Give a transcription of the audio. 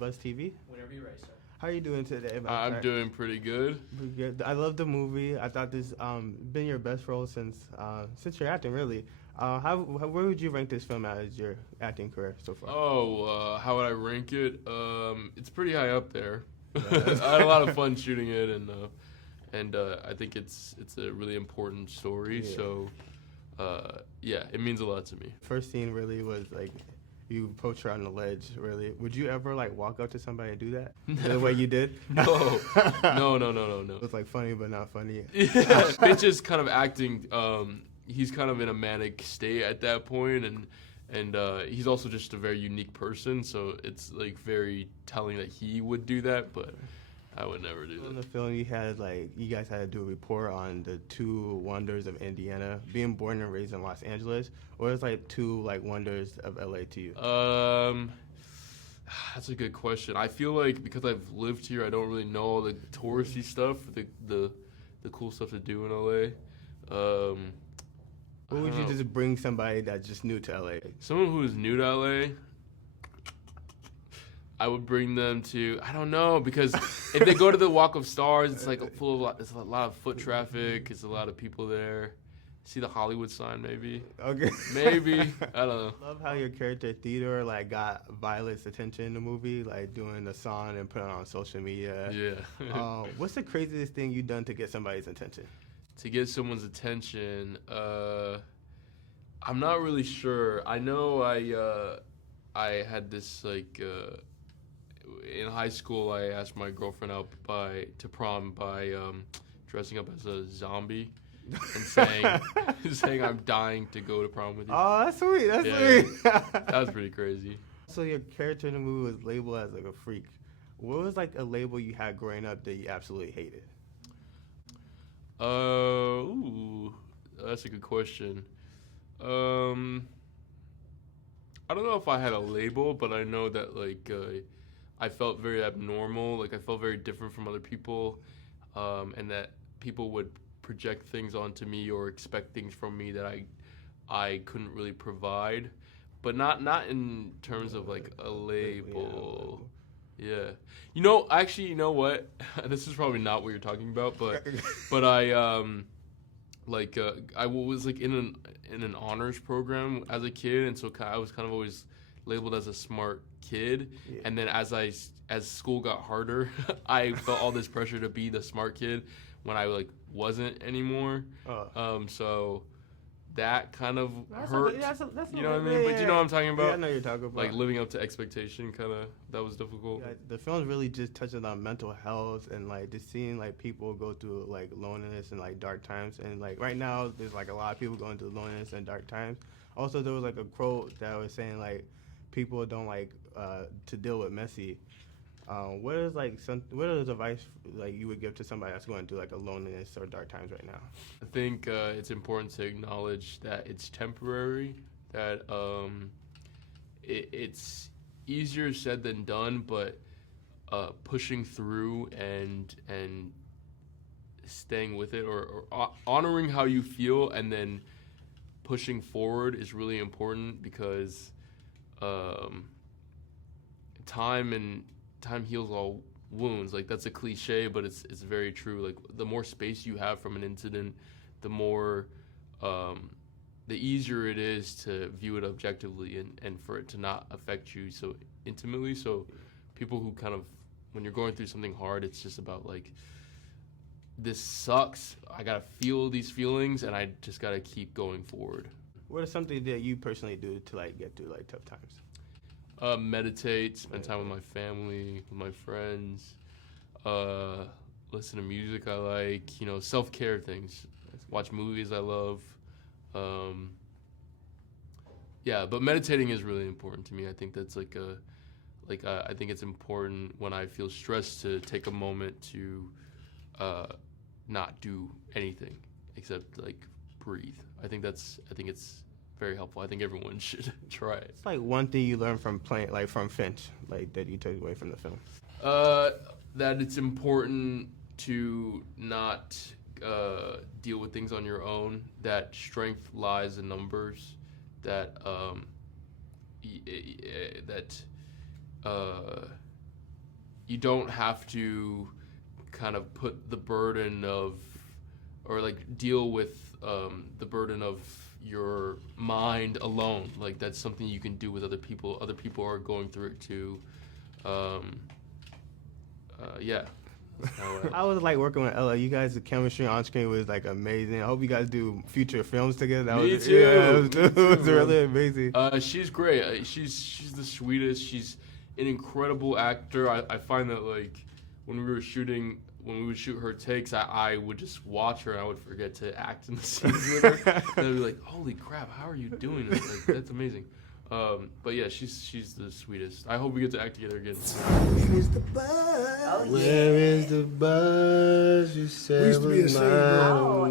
WHEREISTHEBUZZ TV. Whenever you're ready, sir. How are you doing today? I'm doing pretty good. Pretty good. I love the movie. I thought this been your best role since your acting, really. Where would you rank this film as your acting career so far? How would I rank it? It's pretty high up there. I had a lot of fun shooting it, and I think it's a really important story. Yeah. So, it means a lot to me. First scene really was like you approach her on the ledge. Really, would you ever like walk up to somebody and do that the way you did? No. It's like funny but not funny. Yeah, Finch is kind of acting. He's kind of in a manic state at that point, and he's also just a very unique person. So it's like very telling that he would do that, but I would never do that. In the film, you guys had to do a report on the two wonders of Indiana, being born and raised in Los Angeles. What is like two like wonders of LA to you? That's a good question. I feel like because I've lived here, I don't really know the touristy stuff, the cool stuff to do in LA. Or would you just bring somebody that's just new to LA? Someone who is new to LA, I would bring them to, I don't know, because if they go to the Walk of Stars, it's like there's a lot of foot traffic, it's a lot of people there. See the Hollywood sign, maybe? Okay. Maybe. I don't know. I love how your character Theodore like got Violet's attention in the movie, like doing the song and putting it on social media. Yeah. What's the craziest thing you've done to get somebody's attention? To get someone's attention, I'm not really sure. I know I had this like in high school. I asked my girlfriend out to prom by dressing up as a zombie and saying I'm dying to go to prom with you. Oh, that's sweet. That's sweet. That was pretty crazy. So your character in the movie was labeled as like a freak. What was like a label you had growing up that you absolutely hated? That's a good question. I don't know if I had a label, but I know that like I felt very abnormal. Like I felt very different from other people, and that people would project things onto me or expect things from me that I couldn't really provide, but not in terms of like a label. Yeah. You know what? This is probably not what you're talking about, but I I was like in an honors program as a kid, and so I was kind of always labeled as a smart kid. Yeah. And then as school got harder, I felt all this pressure to be the smart kid when I like wasn't anymore. So that kind of hurt. That's you know what I mean? But you know what I'm talking about? Yeah, I know what you're talking about. Like living up to expectation, kind of, that was difficult. Yeah, the film's really just touching on mental health and like just seeing like people go through like loneliness and like dark times. And like right now, there's like a lot of people going through loneliness and dark times. Also, there was like a quote that was saying like people don't like to deal with messy. What is advice like you would give to somebody that's going through like a loneliness or dark times right now? I think it's important to acknowledge that it's temporary. That it's easier said than done, but pushing through and staying with it, or honoring how you feel, and then pushing forward is really important because time heals all wounds. Like that's a cliche, but it's very true. Like the more space you have from an incident, the more the easier it is to view it objectively and for it to not affect you so intimately. So people who kind of, when you're going through something hard, it's just about like, this sucks, I gotta feel these feelings and I just gotta keep going forward. What is something that you personally do to like get through like tough times? Meditate, spend time with my family, with my friends, listen to music I like, self-care things, watch movies I love. But meditating is really important to me. I think that's I think it's important when I feel stressed to take a moment to not do anything except like breathe. I think it's very helpful. I think everyone should try it. It's like one thing you learned from Finch, like that you took away from the film. That it's important to not deal with things on your own. That strength lies in numbers. That you don't have to kind of put the burden of, or like deal with the burden of your mind alone. Like that's something you can do with other people. Other people are going through it too. Yeah. I was like working with Elle. You guys, the chemistry on screen was like amazing. I hope you guys do future films together. That Me was, too. Yeah, Me it was too, really amazing. She's great. She's the sweetest. She's an incredible actor. I find that like when we would shoot her takes, I would just watch her and I would forget to act in the scenes with her. And I'd be like, holy crap, how are you doing this? Like, that's amazing. But yeah, she's the sweetest. I hope we get to act together again. Where is the buzz? Where is the buzz? You said We used to be was the same, bro. mine.